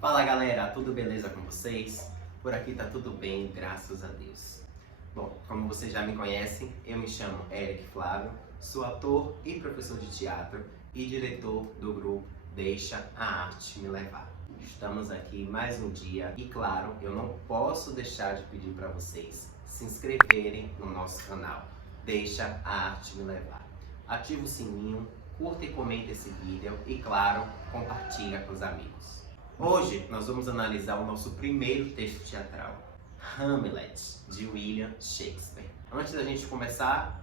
Fala galera, tudo beleza com vocês? Por aqui tá tudo bem, graças a Deus. Bom, como vocês já me conhecem, eu me chamo Eric Flávio, sou ator e professor de teatro e diretor do grupo Deixa a Arte Me Levar. Estamos aqui mais um dia e claro, eu não posso deixar de pedir para vocês se inscreverem no nosso canal Deixa a Arte Me Levar. Ativa o sininho, curta e comenta esse vídeo e claro, compartilha com os amigos. Hoje nós vamos analisar o nosso primeiro texto teatral, Hamlet, de William Shakespeare. Antes da gente começar,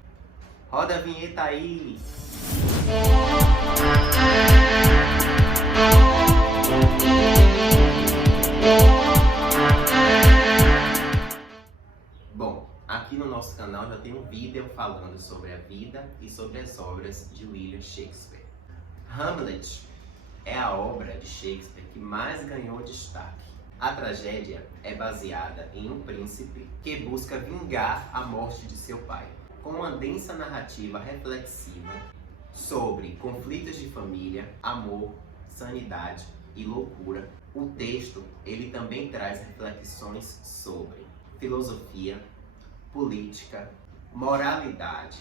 roda a vinheta aí! Bom, aqui no nosso canal já tem um vídeo falando sobre a vida e sobre as obras de William Shakespeare. Hamlet é a obra de Shakespeare que mais ganhou destaque. A tragédia é baseada em um príncipe que busca vingar a morte de seu pai, com uma densa narrativa reflexiva sobre conflitos de família, amor, sanidade e loucura. O texto ele também traz reflexões sobre filosofia, política, moralidade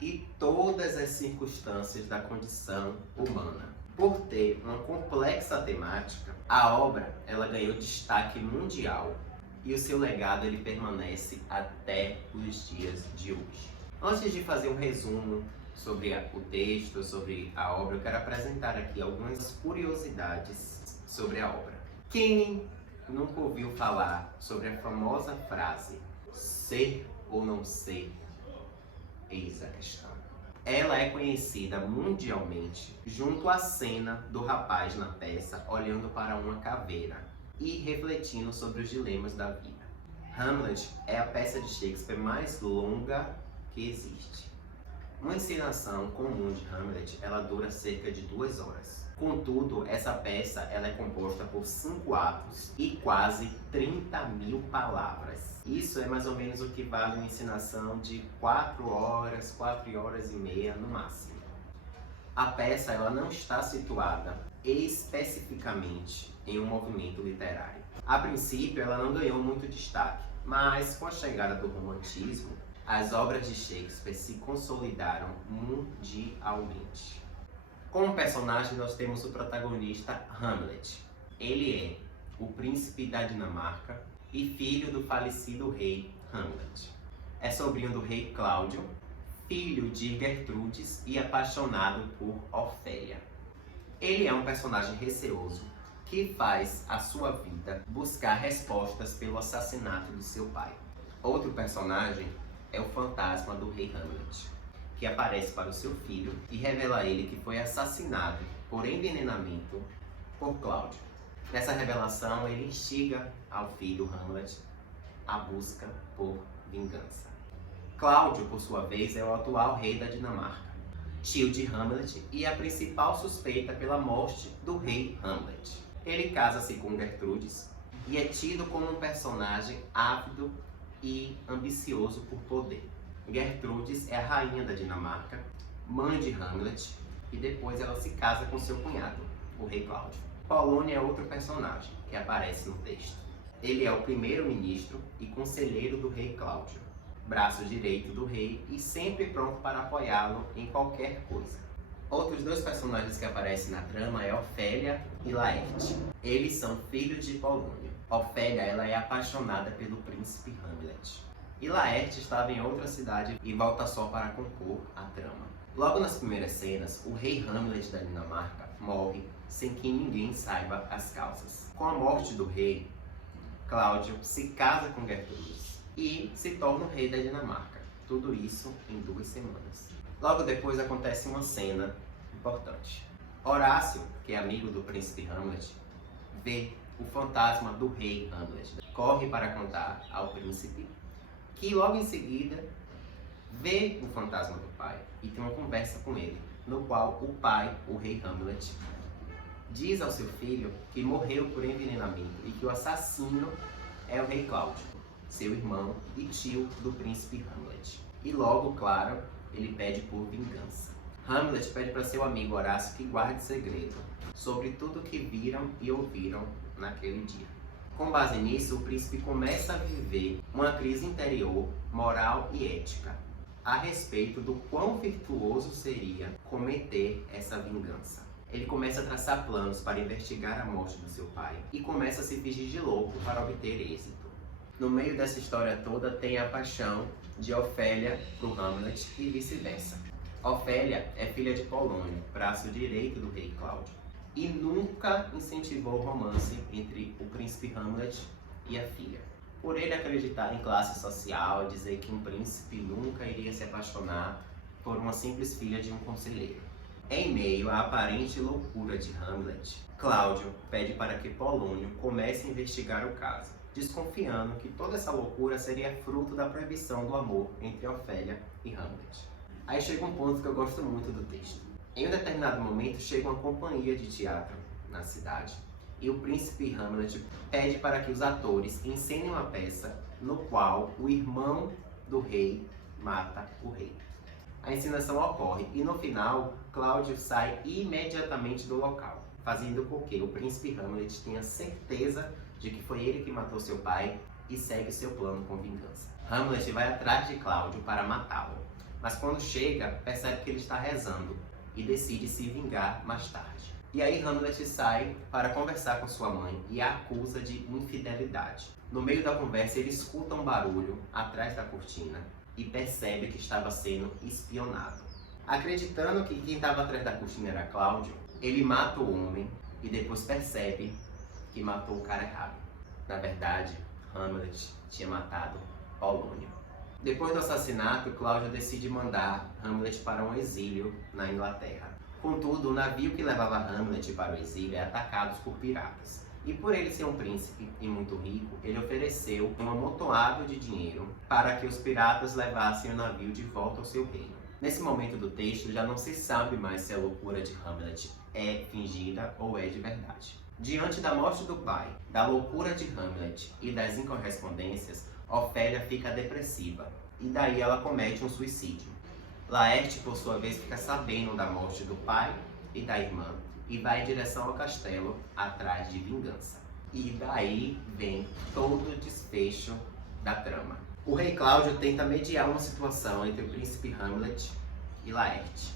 e todas as circunstâncias da condição humana. Por ter uma complexa temática, a obra ela ganhou destaque mundial e o seu legado ele permanece até os dias de hoje. Antes de fazer um resumo sobre o texto, sobre a obra, eu quero apresentar aqui algumas curiosidades sobre a obra. Quem nunca ouviu falar sobre a famosa frase ser ou não ser? Eis a questão. Ela é conhecida mundialmente junto à cena do rapaz na peça olhando para uma caveira e refletindo sobre os dilemas da vida. Hamlet é a peça de Shakespeare mais longa que existe. Uma encenação comum de Hamlet ela dura cerca de 2 horas. Contudo, essa peça ela é composta por 5 atos e quase 30.000 palavras. Isso é mais ou menos o que vale uma encenação de 4 horas, 4 horas e meia no máximo. A peça ela não está situada especificamente em um movimento literário. A princípio, ela não ganhou muito destaque, mas com a chegada do romantismo, as obras de Shakespeare se consolidaram mundialmente. Como personagem, nós temos o protagonista Hamlet. Ele é o príncipe da Dinamarca e filho do falecido rei Hamlet. É sobrinho do rei Cláudio, filho de Gertrudes e apaixonado por Ofélia. Ele é um personagem receoso que faz a sua vida buscar respostas pelo assassinato de seu pai. Outro personagem é o fantasma do rei Hamlet, que aparece para o seu filho e revela a ele que foi assassinado por envenenamento por Cláudio. Nessa revelação, ele instiga ao filho Hamlet a busca por vingança. Cláudio, por sua vez, é o atual rei da Dinamarca, tio de Hamlet e a principal suspeita pela morte do rei Hamlet. Ele casa-se com Gertrudes e é tido como um personagem ávido e ambicioso por poder. Gertrudes é a rainha da Dinamarca, mãe de Hamlet, e depois ela se casa com seu cunhado, o rei Cláudio. Polônia é outro personagem que aparece no texto. Ele é o primeiro-ministro e conselheiro do rei Cláudio, braço direito do rei e sempre pronto para apoiá-lo em qualquer coisa. Outros 2 personagens que aparecem na trama é Ofélia e Laerte. Eles são filhos de Polônia. Ofélia ela é apaixonada pelo príncipe Hamlet. E Laerte estava em outra cidade e volta só para compor a trama. Logo nas primeiras cenas, o rei Hamlet da Dinamarca morre sem que ninguém saiba as causas. Com a morte do rei, Cláudio se casa com Gertrudes e se torna o rei da Dinamarca. Tudo isso em 2 semanas. Logo depois acontece uma cena importante. Horácio, que é amigo do príncipe Hamlet, vê o fantasma do rei Hamlet. Corre para contar ao príncipe, que logo em seguida vê o fantasma do pai e tem uma conversa com ele, no qual o pai, o rei Hamlet, diz ao seu filho que morreu por envenenamento e que o assassino é o rei Cláudio, seu irmão e tio do príncipe Hamlet. E logo, claro, ele pede por vingança. Hamlet pede para seu amigo Horácio que guarde segredo sobre tudo que viram e ouviram naquele dia. Com base nisso, o príncipe começa a viver uma crise interior, moral e ética, a respeito do quão virtuoso seria cometer essa vingança. Ele começa a traçar planos para investigar a morte do seu pai e começa a se fingir de louco para obter êxito. No meio dessa história toda tem a paixão de Ofélia por Hamlet e vice-versa. Ofélia é filha de Polônio, braço direito do rei Cláudio, e nunca incentivou o romance entre o príncipe Hamlet e a filha. Por ele acreditar em classe social, dizer que um príncipe nunca iria se apaixonar por uma simples filha de um conselheiro. Em meio à aparente loucura de Hamlet, Cláudio pede para que Polônio comece a investigar o caso, desconfiando que toda essa loucura seria fruto da proibição do amor entre Ofélia e Hamlet. Aí chega um ponto que eu gosto muito do texto. Em um determinado momento chega uma companhia de teatro na cidade e o príncipe Hamlet pede para que os atores encenem uma peça no qual o irmão do rei mata o rei. A encenação ocorre e no final Cláudio sai imediatamente do local, fazendo com que o príncipe Hamlet tenha certeza de que foi ele que matou seu pai e segue seu plano com vingança. Hamlet vai atrás de Cláudio para matá-lo, mas quando chega percebe que ele está rezando e decide se vingar mais tarde. E aí Hamlet sai para conversar com sua mãe e a acusa de infidelidade. No meio da conversa ele escuta um barulho atrás da cortina e percebe que estava sendo espionado. Acreditando que quem estava atrás da cortina era Cláudio, ele mata o homem e depois percebe que matou o cara errado. Na verdade, Hamlet tinha matado Polônio. Depois do assassinato, Cláudio decide mandar Hamlet para um exílio na Inglaterra. Contudo, o navio que levava Hamlet para o exílio é atacado por piratas. E por ele ser um príncipe e muito rico, ele ofereceu um amontoado de dinheiro para que os piratas levassem o navio de volta ao seu reino. Nesse momento do texto, já não se sabe mais se a loucura de Hamlet é fingida ou é de verdade. Diante da morte do pai, da loucura de Hamlet e das incorrespondências, Ofélia fica depressiva e daí ela comete um suicídio. Laerte, por sua vez, fica sabendo da morte do pai e da irmã e vai em direção ao castelo atrás de vingança. E daí vem todo o desfecho da trama. O rei Cláudio tenta mediar uma situação entre o príncipe Hamlet e Laerte.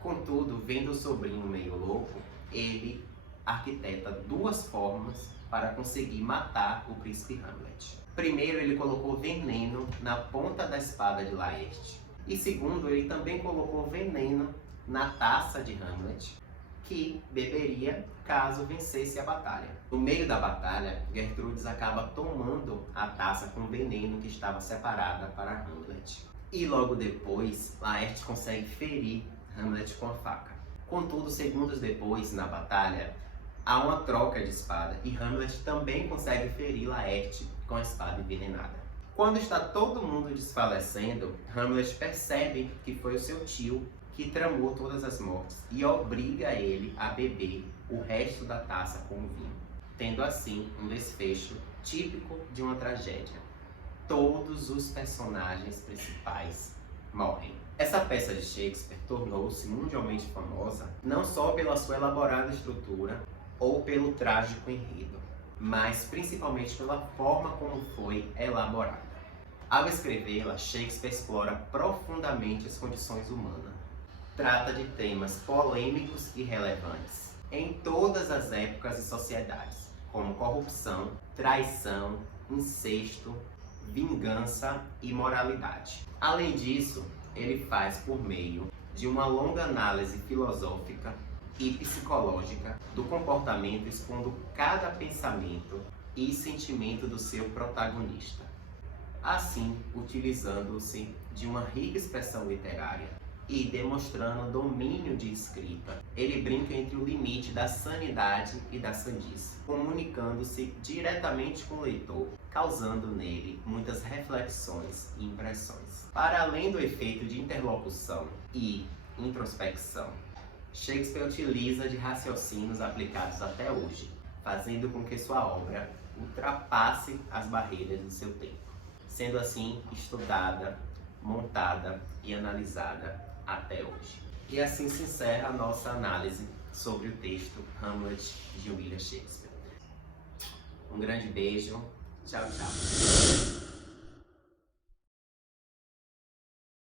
Contudo, vendo o sobrinho meio louco, ele arquiteta duas formas para conseguir matar o príncipe Hamlet. Primeiro, ele colocou veneno na ponta da espada de Laerte. E segundo, ele também colocou veneno na taça de Hamlet, que beberia caso vencesse a batalha. No meio da batalha, Gertrudes acaba tomando a taça com veneno que estava separada para Hamlet. E logo depois, Laerte consegue ferir Hamlet com a faca. Contudo, segundos depois, na batalha, há uma troca de espada e Hamlet também consegue ferir Laerte com a espada envenenada. Quando está todo mundo desfalecendo, Hamlet percebe que foi o seu tio que tramou todas as mortes e obriga ele a beber o resto da taça com o vinho, tendo assim um desfecho típico de uma tragédia. Todos os personagens principais morrem. Essa peça de Shakespeare tornou-se mundialmente famosa não só pela sua elaborada estrutura ou pelo trágico enredo, mas principalmente pela forma como foi elaborada. Ao escrevê-la, Shakespeare explora profundamente as condições humanas. Trata de temas polêmicos e relevantes em todas as épocas e sociedades, como corrupção, traição, incesto, vingança e moralidade. Além disso, ele faz por meio de uma longa análise filosófica e psicológica do comportamento, expondo cada pensamento e sentimento do seu protagonista. Assim, utilizando-se de uma rica expressão literária e demonstrando domínio de escrita, ele brinca entre o limite da sanidade e da sandice, comunicando-se diretamente com o leitor, causando nele muitas reflexões e impressões. Para além do efeito de interlocução e introspecção, Shakespeare utiliza de raciocínios aplicados até hoje, fazendo com que sua obra ultrapasse as barreiras do seu tempo, sendo assim estudada, montada e analisada até hoje. E assim se encerra a nossa análise sobre o texto Hamlet de William Shakespeare. Um grande beijo. Tchau, tchau.